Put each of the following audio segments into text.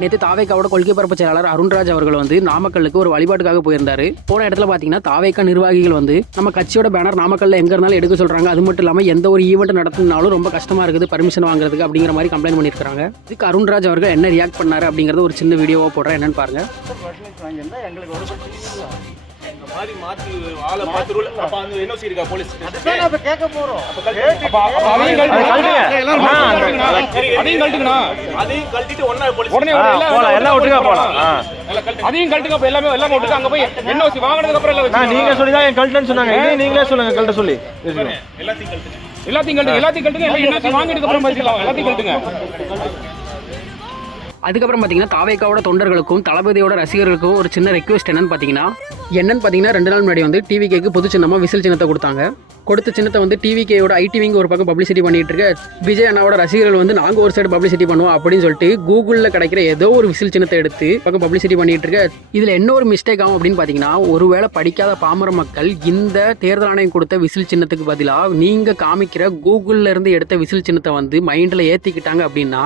நேற்று தாவேக்காவோட கொள்கை பரப்பு செயலாளர் அருண்ராஜ் அவர்கள் வந்து நாமக்கல்லுக்கு ஒரு வழிபாட்டுக்காக போயிருந்தாரு. போன இடத்துல பார்த்தீங்கன்னா தாவேக்கா நிர்வாகிகள் வந்து நம்ம கட்சியோட பேனர் நாமக்கல்ல எங்க இருந்தாலும் எடுக்க சொல்றாங்க. அது மட்டும் இல்லாமல் எந்த ஒரு ஈவெண்ட் நடத்தினாலும் ரொம்ப கஷ்டமா இருக்குது பர்மிஷன் வாங்குறதுக்கு அப்படிங்கிற மாதிரி கம்ப்ளைண்ட் பண்ணியிருக்காங்க. இதுக்கு அருண்ராஜ் அவர்கள் என்ன ரியாக்ட் பண்ணாரு அப்படிங்கறது ஒரு சின்ன வீடியோவா போடுறேன், என்னன்னு பாருங்க. மாறி மாத்தி ஆளை மாத்தி ரூல் அப்ப அந்த என்ஓசி இருக்கா போலீஸ் அதான் அப்ப கேட்க போறோம். அப்ப அதையும் கழட்டிட்டு ஒண்ணா போலீஸ் உடனே எல்லாம் ஒட்டுக்கா போலாம். அதையும் கழட்டுங்க. அப்ப எல்லாமே ஒட்டுக்கா அங்க போய் என்ஓசி வாங்குனதுக்கு அப்புறம் எல்லாம் நீங்க சொல்லி தான் என் கழட்டுன்னு சொன்னாங்க. இதே நீங்களே சொல்லுங்க கழட்ட சொல்லி. எல்லாத்தையும் கழட்டுங்க. என்ஓசி வாங்கினதுக்கு அப்புறம் பேசிக்கலாம். எல்லாத்தையும் கழட்டுங்க. அதுக்கப்புறம் பார்த்தீங்கன்னா தாவேக்காவோட தொண்டர்களுக்கும் தளபதியோட ரசிகர்களுக்கும் ஒரு சின்ன ரெக்வெஸ்ட் என்னன்னு பார்த்தீங்கன்னா 2 நாள் முன்னாடி வந்து டிவிகேக்கு புது சின்னமாக விசில் சின்னத்தை கொடுத்தாங்க. கொடுத்த சின்னத்தை வந்து டிவிகேயோட ஐடிவிங்க ஒரு பக்கம் பப்ளிசிட்டி பண்ணிட்டு இருக்க, விஜய் அண்ணாவோட ரசிகர்கள் வந்து நாங்கள் ஒரு சைடு பப்ளிசிட்டி பண்ணுவோம் அப்படின்னு சொல்லிட்டு கூகுளில் கிடைக்கிற ஏதோ ஒரு விசில் சின்னத்தை எடுத்து பக்கம் பப்ளிசிட்டி பண்ணிட்டு இருக்க. இதில் என்ன ஒரு மிஸ்டேக் ஆகும் அப்படின்னு பார்த்தீங்கன்னா, ஒருவேளை படிக்காத பாமர மக்கள் இந்த தேர்தல் ஆணையம் கொடுத்த விசில் சின்னத்துக்கு பதிலாக நீங்கள் காமிக்கிற கூகுளில் இருந்து எடுத்த விசில் சின்னத்தை வந்து மைண்டில் ஏற்றிக்கிட்டாங்க அப்படின்னா,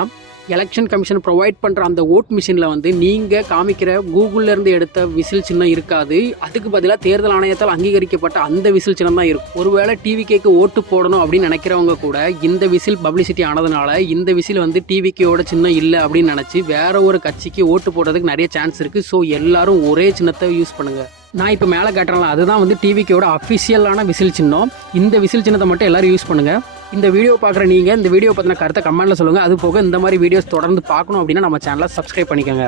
எலெக்ஷன் கமிஷன் ப்ரொவைட் பண்ணுற அந்த ஓட் மிஷினில் வந்து நீங்கள் காமிக்கிற கூகுளிலேருந்து எடுத்த விசில் சின்னம் இருக்காது. அதுக்கு பதிலாக தேர்தல் ஆணையத்தால் அங்கீகரிக்கப்பட்ட அந்த விசில் சின்னம் தான் இருக்கும். ஒருவேளை டிவிகேக்கு ஓட்டு போடணும் அப்படின்னு நினைக்கிறவங்க கூட இந்த விசில் பப்ளிசிட்டி ஆனதுனால இந்த விசில் வந்து டிவிகேயோட சின்னம் இல்லை அப்படின்னு நினச்சி வேற ஒரு கட்சிக்கு ஓட்டு போடுறதுக்கு நிறைய சான்ஸ் இருக்குது. ஸோ எல்லாரும் ஒரே சின்னத்தை யூஸ் பண்ணுங்கள். நான் இப்போ மேலே காட்டுறேன், அதுதான் வந்து டிவிகேயோட அஃபிஷியலான விசில் சின்னம். இந்த விசில் சின்னத்தை மட்டும் எல்லாரும் யூஸ் பண்ணுங்கள். இந்த வீடியோ பார்க்குற நீங்கள் இந்த வீடியோ பற்றின கருத்தை கமெண்ட்டில் சொல்லுங்கள். அது போக இந்த மாதிரி வீடியோஸ் தொடர்ந்து பார்க்கணும் அப்படின்னா நம்ம சேனலை சப்ஸ்கிரைப் பண்ணிக்கோங்க.